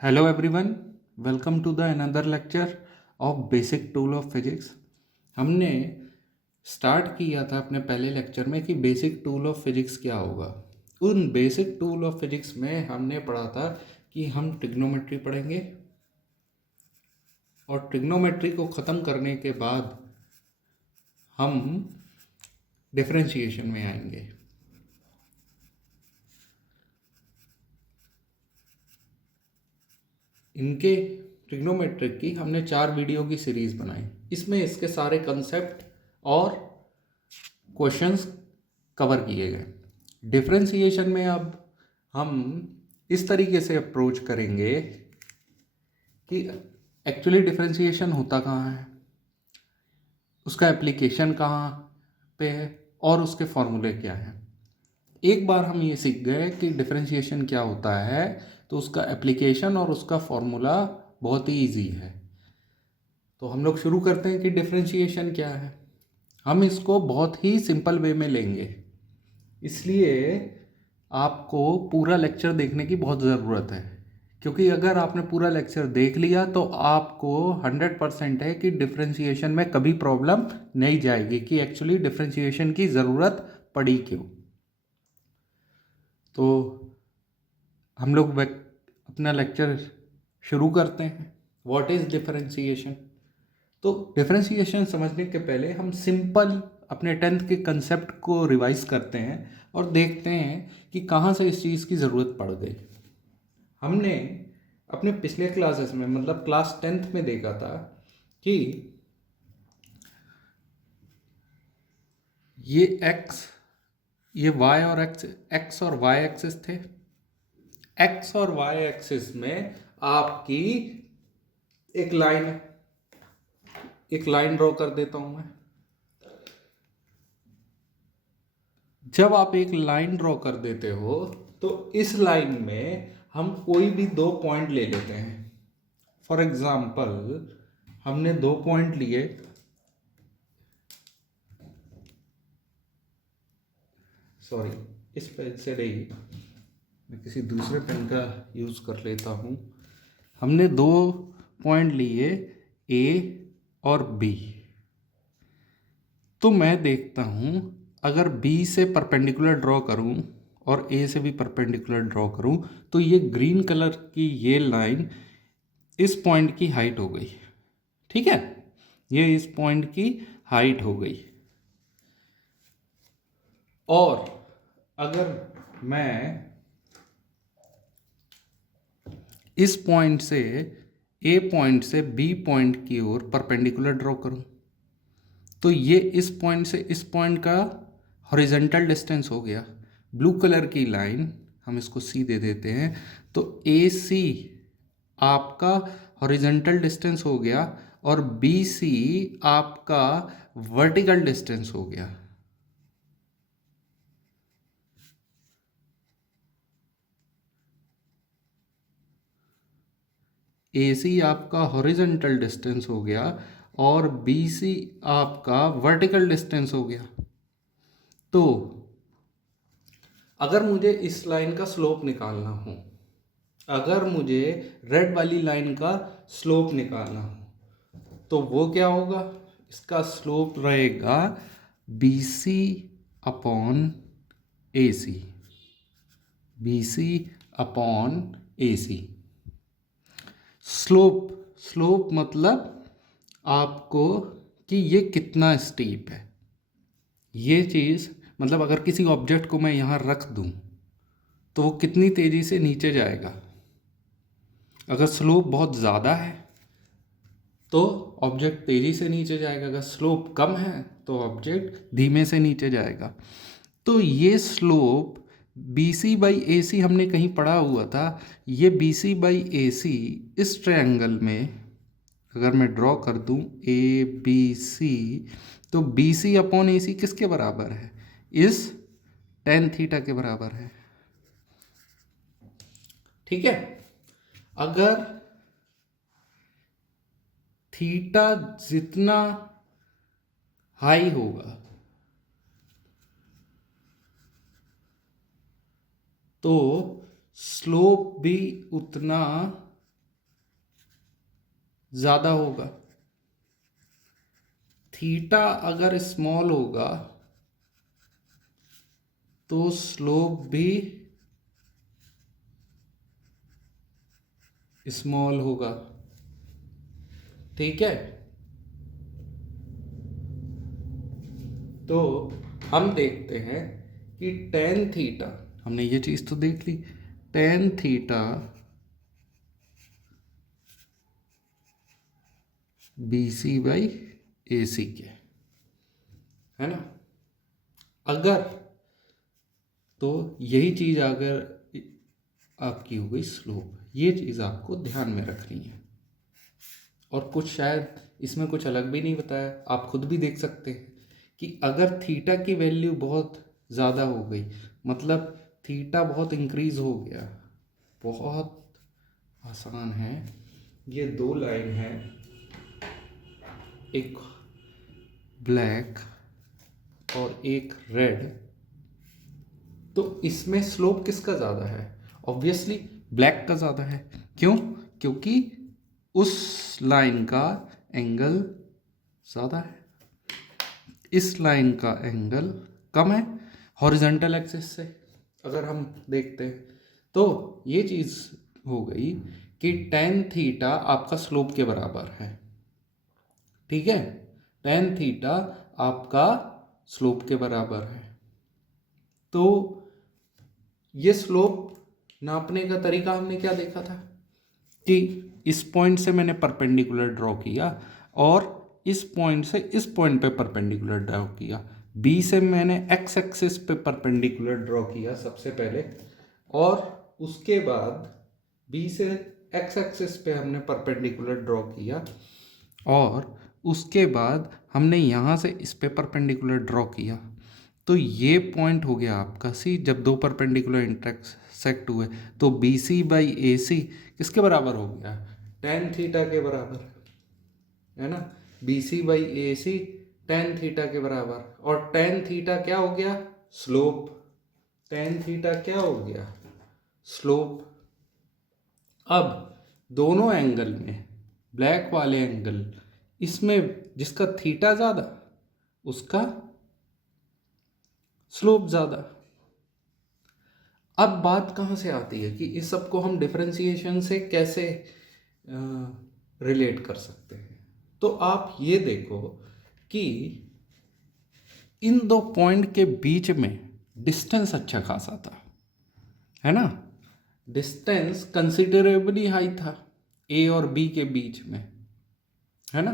Hello everyone, welcome to the another lecture of basic tool of physics। हमने start किया था अपने पहले लेक्चर में कि बेसिक टूल ऑफ फिजिक्स क्या होगा। उन बेसिक टूल ऑफ फिजिक्स में हमने पढ़ा था कि हम ट्रिग्नोमेट्री पढ़ेंगे और ट्रिग्नोमेट्री को ख़त्म करने के बाद हम डिफरेंशिएशन में आएंगे। इनके ट्रिग्नोमेट्रिक की हमने 4 वीडियो की सीरीज़ बनाई। इसमें इसके सारे कंसेप्ट और क्वेश्चंस कवर किए गए। डिफरेंशिएशन में अब हम इस तरीके से अप्रोच करेंगे कि एक्चुअली डिफरेंशिएशन होता कहाँ है, उसका एप्लीकेशन कहाँ पे है और उसके फॉर्मूले क्या हैं। एक बार हम ये सीख गए कि डिफरेंशिएशन क्या होता है तो उसका एप्लीकेशन और उसका फॉर्मूला बहुत ही ईजी है। तो हम लोग शुरू करते हैं कि डिफरेंशिएशन क्या है। हम इसको बहुत ही सिंपल वे में लेंगे, इसलिए आपको पूरा लेक्चर देखने की बहुत ज़रूरत है, क्योंकि अगर आपने पूरा लेक्चर देख लिया तो आपको 100% है कि डिफरेंशिएशन में कभी प्रॉब्लम नहीं जाएगी कि एक्चुअली डिफरेंशिएशन की ज़रूरत पड़ी क्यों। तो हम लोग अपना लेक्चर शुरू करते हैं। What is differentiation? तो डिफरेंशिएशन समझने के पहले हम सिंपल अपने 10th के कंसेप्ट को रिवाइज करते हैं और देखते हैं कि कहाँ से इस चीज़ की ज़रूरत पड़ गई। हमने अपने पिछले क्लासेस में मतलब क्लास 10th में देखा था कि ये x, ये y और x और y एक्सिस थे। x और y एक्सिस में आपकी एक लाइन ड्रॉ कर देता हूं मैं। जब आप एक लाइन ड्रॉ कर देते हो तो इस लाइन में हम कोई भी 2 पॉइंट ले लेते हैं। फॉर एग्जाम्पल हमने 2 पॉइंट लिए, सॉरी इस पेन से नहीं, मैं किसी दूसरे पेन का यूज़ कर लेता हूँ। हमने 2 पॉइंट लिए ए और बी। तो मैं देखता हूँ अगर बी से परपेंडिकुलर ड्रॉ करूँ और ए से भी परपेंडिकुलर ड्रॉ करूँ तो ये ग्रीन कलर की ये लाइन इस पॉइंट की हाइट हो गई। ठीक है, ये इस पॉइंट की हाइट हो गई। और अगर मैं इस पॉइंट से ए पॉइंट से बी पॉइंट की ओर परपेंडिकुलर ड्रॉ करूं तो ये इस पॉइंट से इस पॉइंट का हॉरिजॉन्टल डिस्टेंस हो गया। ब्लू कलर की लाइन हम इसको सी दे देते हैं, तो ए सी आपका हॉरिजॉन्टल डिस्टेंस हो गया और बी सी आपका वर्टिकल डिस्टेंस हो गया। ए सी आपका हॉरिजॉन्टल डिस्टेंस हो गया और बी सी आपका वर्टिकल डिस्टेंस हो गया। तो अगर मुझे इस लाइन का स्लोप निकालना हो, अगर मुझे रेड वाली लाइन का स्लोप निकालना हो तो वो क्या होगा? इसका स्लोप रहेगा बी सी अपॉन ए सी, बी सी अपॉन ए सी। स्लोप मतलब आपको कि ये कितना स्टीप है। ये चीज़ मतलब अगर किसी ऑब्जेक्ट को मैं यहाँ रख दूँ तो वो कितनी तेज़ी से नीचे जाएगा। अगर स्लोप बहुत ज़्यादा है तो ऑब्जेक्ट तेज़ी से नीचे जाएगा, अगर स्लोप कम है तो ऑब्जेक्ट धीमे से नीचे जाएगा। तो ये slope B C by A सी हमने कहीं पढ़ा हुआ था। ये बी सी बाई ए सी इस ट्रायंगल में अगर मैं ड्रॉ कर दूं ए बी सी, तो बी सी अपॉन ए सी किसके बराबर है? इस टेन थीटा के बराबर है। ठीक है, अगर थीटा जितना हाई होगा तो स्लोप भी उतना ज़्यादा होगा, थीटा अगर स्मॉल होगा तो स्लोप भी स्मॉल होगा। ठीक है, तो हम देखते हैं कि टेन थीटा, हमने ये चीज तो देख ली, tan theta B C by A C के, है ना। अगर तो यही चीज अगर आपकी हो गई स्लोप, ये चीज आपको ध्यान में रखनी है। और कुछ शायद इसमें कुछ अलग भी नहीं बताया, आप खुद भी देख सकते हैं कि अगर थीटा की वैल्यू बहुत ज़्यादा हो गई, मतलब थीटा बहुत इंक्रीज हो गया, बहुत आसान है, ये दो लाइन है, एक ब्लैक और एक रेड, तो इसमें स्लोप किसका ज़्यादा है? ऑब्वियसली ब्लैक का ज़्यादा है। क्यों? क्योंकि उस लाइन का एंगल ज़्यादा है, इस लाइन का एंगल कम है हॉरिजॉन्टल एक्सिस से। अगर हम देखते हैं तो ये चीज़ हो गई कि टेन थीटा आपका स्लोप के बराबर है। ठीक है, टेन थीटा आपका स्लोप के बराबर है। तो ये स्लोप नापने का तरीका हमने क्या देखा था कि इस पॉइंट से मैंने परपेंडिकुलर ड्रॉ किया और इस पॉइंट से इस पॉइंट पे परपेंडिकुलर ड्रॉ किया, बी से मैंने एक्स एक्सिस पे परपेंडिकुलर ड्रॉ किया सबसे पहले, और उसके बाद बी से एक्स एक्सिस पे हमने परपेंडिकुलर ड्रॉ किया, और उसके बाद हमने यहाँ से इस पे परपेंडिकुलर ड्रॉ किया। तो ये पॉइंट हो गया आपका सी। जब दो परपेंडिकुलर इंटरसेक्ट हुए तो बी सी बाई ए सी किसके बराबर हो गया? टेन थीटा के बराबर, है ना। B C by A C tan theta के बराबर, और टेन थीटा क्या हो गया? स्लोप। टेन थीटा क्या हो गया? स्लोप। अब दोनों एंगल में, ब्लैक वाले एंगल, इसमें जिसका थीटा ज़्यादा उसका स्लोप ज़्यादा। अब बात कहाँ से आती है कि इस सब को हम डिफरेंशिएशन से कैसे रिलेट कर सकते हैं। तो आप ये देखो कि इन दो पॉइंट के बीच में डिस्टेंस अच्छा खासा था, है ना। डिस्टेंस कंसिडरेबली हाई था ए और बी के बीच में, है ना।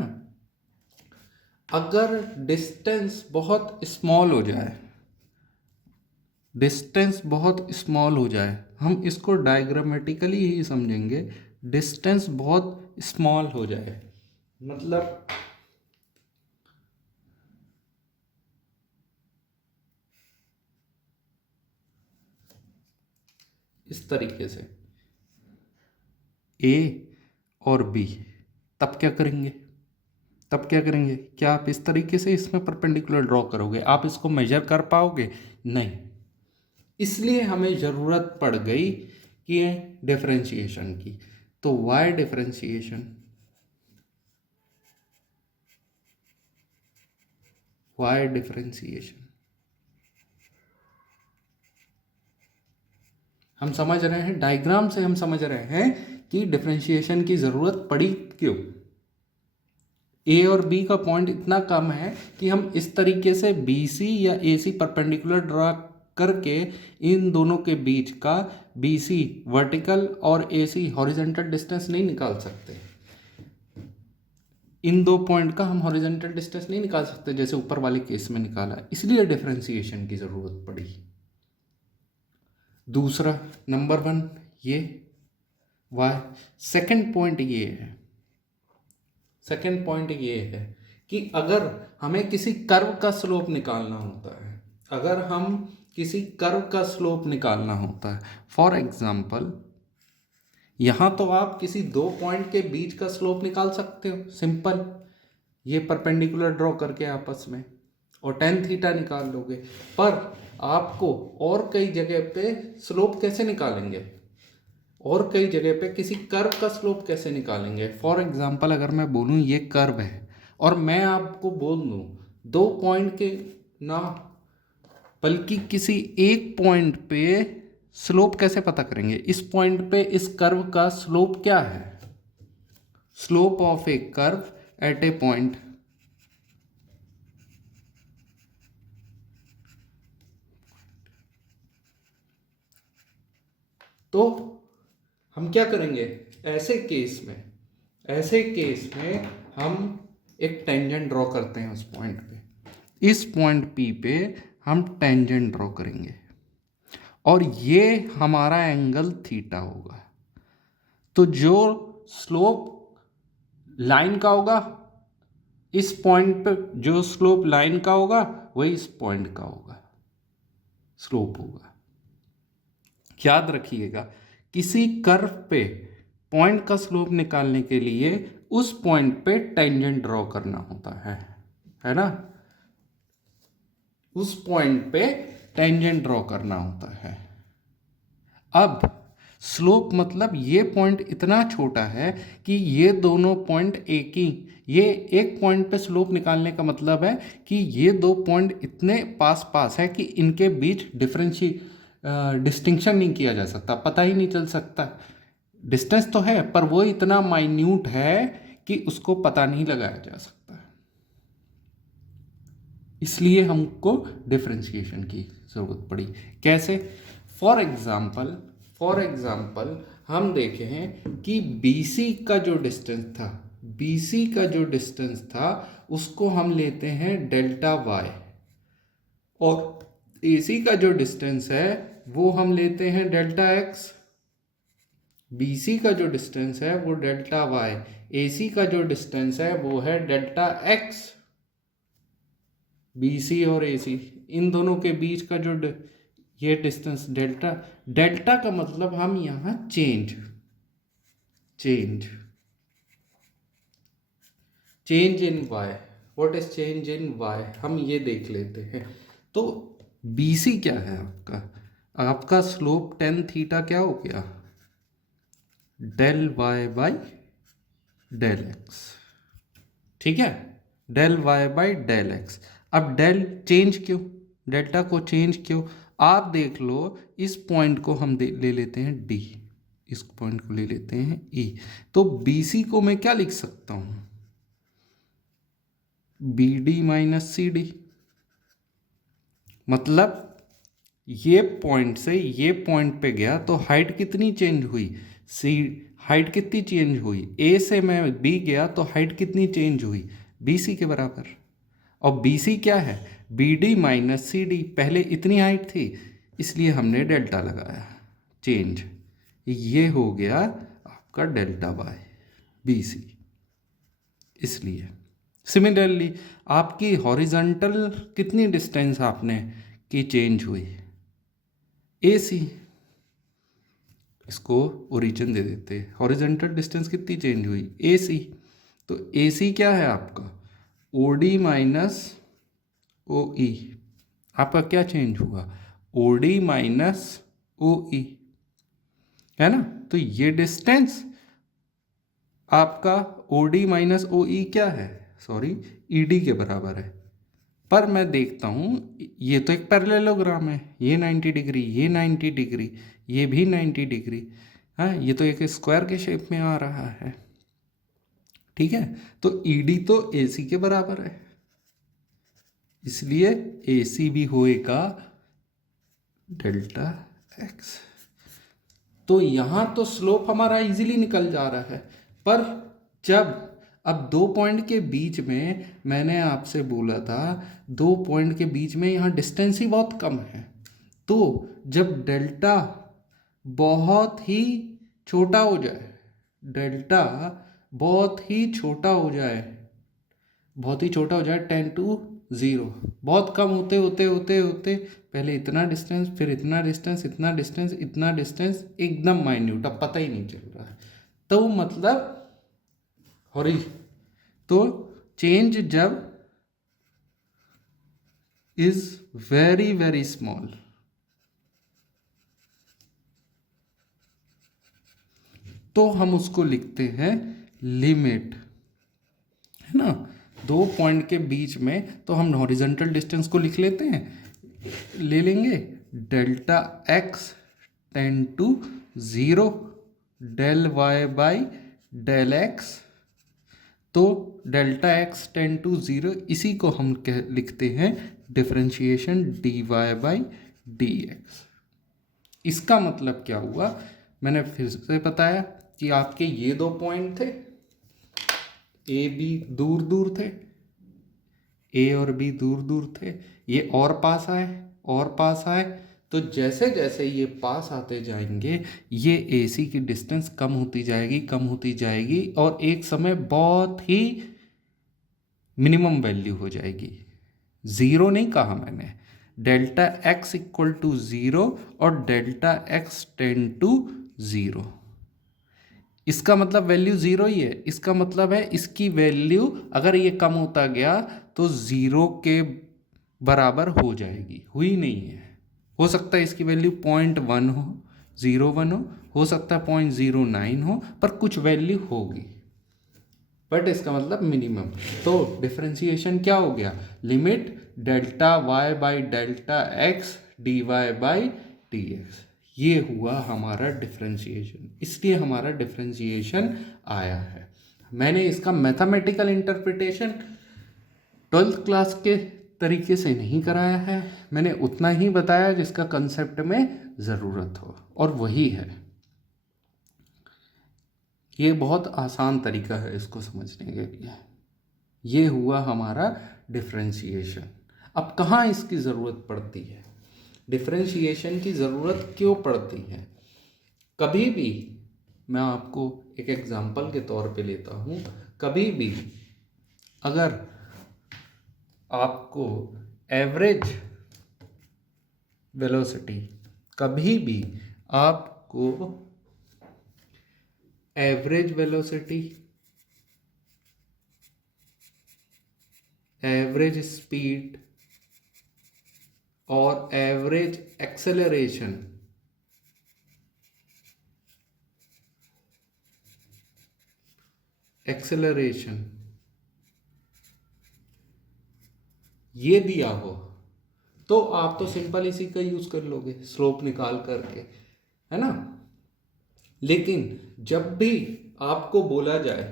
अगर डिस्टेंस बहुत स्मॉल हो जाए, डिस्टेंस बहुत स्मॉल हो जाए, हम इसको डायग्रामेटिकली ही समझेंगे। डिस्टेंस बहुत स्मॉल हो जाए मतलब इस तरीके से ए और बी, तब क्या करेंगे? तब क्या करेंगे? क्या आप इस तरीके से इसमें परपेंडिकुलर ड्रॉ करोगे? आप इसको मेजर कर पाओगे? नहीं। इसलिए हमें ज़रूरत पड़ गई कि डिफरेंशिएशन की। तो वाई डिफरेंशिएशन? वाई डिफरेंशिएशन हम समझ रहे हैं, डायग्राम से हम समझ रहे हैं कि डिफरेंशिएशन की ज़रूरत पड़ी क्यों। ए और बी का पॉइंट इतना कम है कि हम इस तरीके से बी सी या ए सी परपेंडिकुलर ड्रा करके इन दोनों के बीच का बी सी वर्टिकल और ए सी हॉरिजेंटल डिस्टेंस नहीं निकाल सकते। इन दो पॉइंट का हम हॉरिजेंटल डिस्टेंस नहीं निकाल सकते जैसे ऊपर वाले केस में निकाला, इसलिए डिफरेंशिएशन की ज़रूरत पड़ी। दूसरा नंबर वन ये वाई। सेकंड पॉइंट ये है, सेकंड पॉइंट ये है कि अगर हमें किसी कर्व का स्लोप निकालना होता है, अगर हम किसी कर्व का स्लोप निकालना होता है, फॉर एग्जांपल यहाँ तो आप किसी दो पॉइंट के बीच का स्लोप निकाल सकते हो सिंपल, ये परपेंडिकुलर ड्रॉ करके आपस में, और टेन थीटा निकाल लोगे। पर आपको और कई जगह पे स्लोप कैसे निकालेंगे? और कई जगह पे किसी कर्व का स्लोप कैसे निकालेंगे। फॉर एग्जांपल अगर मैं बोलूँ ये कर्व है और मैं आपको बोल दूँ 2 पॉइंट के ना बल्कि किसी एक पॉइंट पे स्लोप कैसे पता करेंगे, इस पॉइंट पे इस कर्व का स्लोप क्या है, slope of A curve at A point. तो हम क्या करेंगे ऐसे केस में हम एक टेंजेंट ड्रॉ करते हैं उस पॉइंट पे, इस पॉइंट पी पे हम टेंजेंट ड्रॉ करेंगे और ये हमारा एंगल थीटा होगा। तो जो स्लोप लाइन का होगा इस पॉइंट पे, जो स्लोप लाइन का होगा वही इस पॉइंट का होगा, स्लोप होगा। याद रखिएगा किसी कर्व पे पॉइंट का स्लोप निकालने के लिए उस पॉइंट पे टेंजेंट ड्रॉ करना होता है ना, उस पॉइंट पे टेंजेंट ड्रॉ करना होता है। अब स्लोप मतलब ये पॉइंट इतना छोटा है कि ये दोनों पॉइंट एक ही, ये एक पॉइंट पे स्लोप निकालने का मतलब है कि ये दो पॉइंट इतने पास पास है कि इनके बीच डिस्टिंक्शन नहीं किया जा सकता, पता ही नहीं चल सकता। डिस्टेंस तो है पर वो इतना माइन्यूट है कि उसको पता नहीं लगाया जा सकता, इसलिए हमको डिफरेंशिएशन की ज़रूरत पड़ी। कैसे? फॉर एग्जाम्पल हम देखे हैं कि BC का जो डिस्टेंस था उसको हम लेते हैं डेल्टा y और AC का जो डिस्टेंस है वो हम लेते हैं डेल्टा x। BC का जो डिस्टेंस है वो डेल्टा y, AC का जो डिस्टेंस है वो है डेल्टा x। BC और AC इन दोनों के बीच का जो ये डिस्टेंस डेल्टा का मतलब हम यहाँ change in y, what is change in y, हम ये देख लेते हैं। तो BC क्या है आपका स्लोप टेन थीटा क्या हो गया, del y by del x, ठीक है, del y by del x। अब डेल्टा को चेंज क्यों, आप देख लो इस पॉइंट को हम ले लेते हैं D, इस पॉइंट को ले लेते हैं E। तो BC को मैं क्या लिख सकता हूं, BD माइनस CD। मतलब ये पॉइंट से ये पॉइंट पे गया तो हाइट कितनी चेंज हुई, हाइट कितनी चेंज हुई, A से मैं B गया तो हाइट कितनी चेंज हुई, BC के बराबर। और BC क्या है, BD माइनस CD। पहले इतनी हाइट थी इसलिए हमने डेल्टा लगाया, चेंज, ये हो गया आपका डेल्टा बाय BC। इसलिए सिमिलरली आपकी हॉरिजॉन्टल कितनी डिस्टेंस आपने की चेंज हुई, AC, इसको ओरिजिन दे देते, हॉरिजॉन्टल डिस्टेंस कितनी चेंज हुई, AC। तो AC क्या है आपका OD माइनस OE, आपका क्या चेंज हुआ, OD माइनस OE, है ना। तो ये डिस्टेंस आपका OD माइनस OE क्या है, सॉरी ED के बराबर है। पर मैं देखता हूँ ये तो एक पैरेललोग्राम है, ये 90 डिग्री, ये 90 डिग्री, ये भी 90 डिग्री, हाँ ये तो एक स्क्वायर के शेप में आ रहा है, ठीक है। तो ED तो AC के बराबर है, इसलिए AC भी होएगा डेल्टा x। तो यहां तो स्लोप हमारा इजीली निकल जा रहा है, पर जब अब दो पॉइंट के बीच में, मैंने आपसे बोला था दो पॉइंट के बीच में यहाँ डिस्टेंस ही बहुत कम है, तो जब डेल्टा बहुत ही छोटा हो जाए, डेल्टा बहुत ही छोटा हो जाए, 10⁻�0, बहुत कम होते होते होते होते पहले इतना डिस्टेंस, फिर इतना डिस्टेंस, इतना डिस्टेंस, इतना डिस्टेंस, एकदम माइन्यूट, अब पता ही नहीं चल रहा है। तो मतलब हॉरी, तो चेंज जब इज वेरी वेरी स्मॉल, तो हम उसको लिखते हैं लिमिट, है ना। 2 पॉइंट के बीच में तो हम हॉरिजॉन्टल डिस्टेंस को लिख लेते हैं, ले लेंगे delta x tends to 0 del y by del x. तो डेल्टा एक्स टेंड टू 0, इसी को हम लिखते हैं differentiation d y by d x. इसका मतलब क्या हुआ, मैंने फिर से बताया कि आपके ये 2 पॉइंट थे, ए बी दूर दूर थे, ए और बी दूर दूर थे, ये और पास आए और पास आए। तो जैसे जैसे ये पास आते जाएंगे ये ए सी की डिस्टेंस कम होती जाएगी, कम होती जाएगी, और एक समय बहुत ही मिनिमम वैल्यू हो जाएगी। ज़ीरो नहीं कहा मैंने, डेल्टा एक्स इक्वल टू 0 और डेल्टा एक्स टेंड टू 0। इसका मतलब वैल्यू 0 ही है, इसका मतलब है इसकी वैल्यू अगर ये कम होता गया तो 0 के बराबर हो जाएगी, हुई नहीं है। हो सकता है इसकी वैल्यू 0.1 हो, 0.1 हो सकता है 0.09 हो, पर कुछ वैल्यू होगी, बट इसका मतलब मिनिमम। तो डिफरेंशिएशन क्या हो गया, limit delta y by delta x d y by d x. ये हुआ हमारा डिफरेंशिएशन, इसलिए हमारा डिफरेंशिएशन आया है। मैंने इसका मैथमेटिकल इंटरप्रिटेशन 12th क्लास के तरीके से नहीं कराया है, मैंने उतना ही बताया जिसका कंसेप्ट में ज़रूरत हो, और वही है। ये बहुत आसान तरीका है इसको समझने के लिए। ये हुआ हमारा डिफरेंशिएशन। अब कहाँ इसकी ज़रूरत पड़ती है, डिफरेंशिएशन की ज़रूरत क्यों पड़ती है? कभी भी मैं आपको एक एग्जांपल के तौर पे लेता हूँ, कभी भी अगर आपको एवरेज वेलोसिटी, कभी भी आपको एवरेज वेलोसिटी, एवरेज स्पीड और एवरेज एक्सेलरेशन ये दिया हो तो आप तो सिंपल इसी का यूज कर लोगे स्लोप निकाल करके, है ना। लेकिन जब भी आपको बोला जाए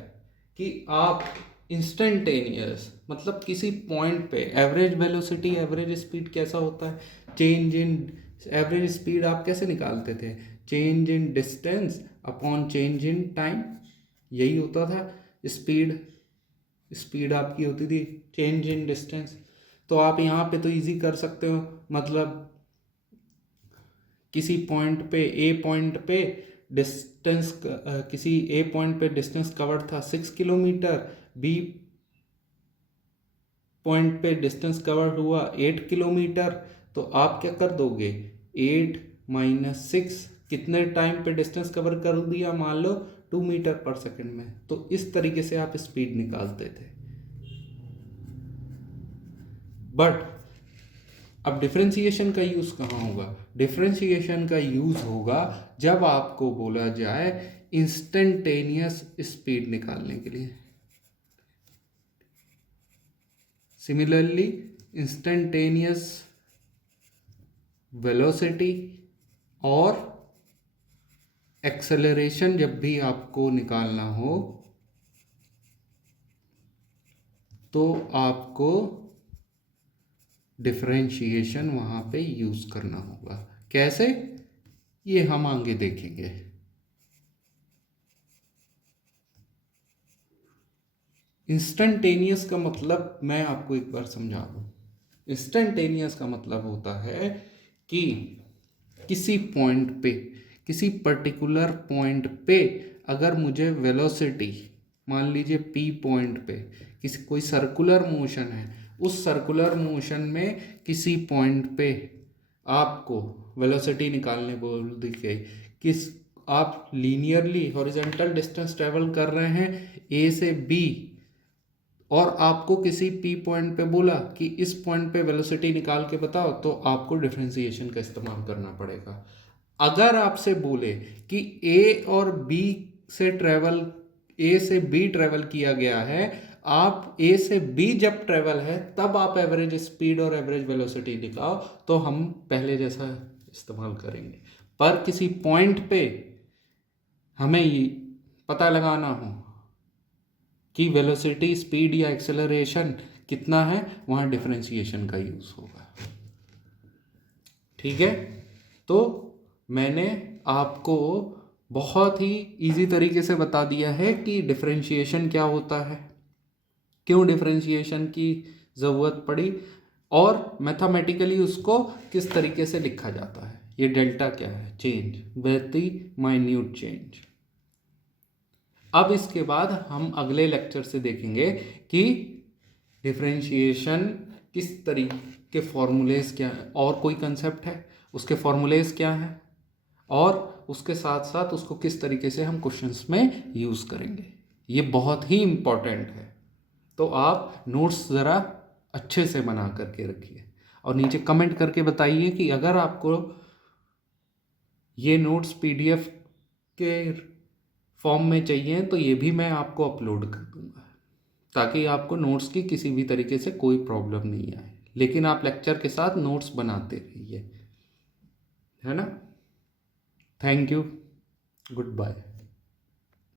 कि आप इंस्टेंटेनियस, मतलब किसी पॉइंट पे एवरेज वेलोसिटी एवरेज स्पीड कैसा होता है, चेंज इन एवरेज स्पीड आप कैसे निकालते थे, change in distance upon change in time, यही होता था। स्पीड आपकी होती थी चेंज इन डिस्टेंस। तो आप यहाँ पे तो इजी कर सकते हो, मतलब किसी पॉइंट पे ए पॉइंट पे डिस्टेंस, किसी ए पॉइंट पे डिस्टेंस कवर्ड था 6 किलोमीटर, बी पॉइंट पे डिस्टेंस कवर्ड हुआ 8 किलोमीटर, तो आप क्या कर दोगे, 8 माइनस 6 कितने टाइम पे डिस्टेंस कवर कर दिया, मान लो 2 मीटर पर सेकंड में। तो इस तरीके से आप स्पीड निकालते थे। बट अब डिफरेंशिएशन का यूज़ कहाँ होगा, डिफरेंशिएशन का यूज़ होगा जब आपको बोला जाए इंस्टेंटेनियस स्पीड निकालने के लिए। सिमिलरली इंस्टेंटेनियस वेलोसिटी और एक्सेलरेशन जब भी आपको निकालना हो तो आपको डिफरेंशिएशन वहाँ पे यूज़ करना होगा। कैसे, ये हम आगे देखेंगे। इंस्टेंटेनियस का मतलब मैं आपको एक बार समझा दूँ। इंस्टेंटेनियस का मतलब होता है कि किसी पॉइंट पे, किसी पर्टिकुलर पॉइंट पे अगर मुझे वेलोसिटी, मान लीजिए पी पॉइंट पे किसी कोई सर्कुलर मोशन है, उस सर्कुलर मोशन में किसी पॉइंट पे आपको वेलोसिटी निकालने बोल दी गई, किस आप लीनियरली हॉरिजॉन्टल डिस्टेंस ट्रेवल कर रहे हैं ए से बी, और आपको किसी पी पॉइंट पे बोला कि इस पॉइंट पे वेलोसिटी निकाल के बताओ, तो आपको डिफरेंशिएशन का इस्तेमाल करना पड़ेगा। अगर आपसे बोले कि ए और बी ए से बी ट्रेवल किया गया है, आप ए से बी जब ट्रेवल है तब आप एवरेज स्पीड और एवरेज वेलोसिटी निकालो, तो हम पहले जैसा इस्तेमाल करेंगे। पर किसी पॉइंट पे हमें ये पता लगाना हो कि वेलोसिटी, स्पीड या एक्सेलरेशन कितना है, वहाँ डिफरेंशिएशन का यूज़ होगा। ठीक है, तो मैंने आपको बहुत ही इजी तरीके से बता दिया है कि डिफरेंशिएशन क्या होता है, क्यों डिफरेंशिएशन की ज़रूरत पड़ी, और मैथमेटिकली उसको किस तरीके से लिखा जाता है। ये डेल्टा क्या है, चेंज, वेरी माइन्यूट चेंज। अब इसके बाद हम अगले लेक्चर से देखेंगे कि डिफरेंशिएशन किस तरीके के फॉर्मूलेज क्या है, और कोई कंसेप्ट है उसके फॉर्मूलेज क्या हैं, और उसके साथ साथ उसको किस तरीके से हम क्वेश्चंस में यूज़ करेंगे। ये बहुत ही इम्पॉर्टेंट है, तो आप नोट्स ज़रा अच्छे से बना करके रखिए और नीचे कमेंट करके बताइए कि अगर आपको ये नोट्स पीडीएफ के फॉर्म में चाहिए तो ये भी मैं आपको अपलोड कर दूंगा, ताकि आपको नोट्स की किसी भी तरीके से कोई प्रॉब्लम नहीं आए। लेकिन आप लेक्चर के साथ नोट्स बनाते रहिए, है ना। Thank you, good bye.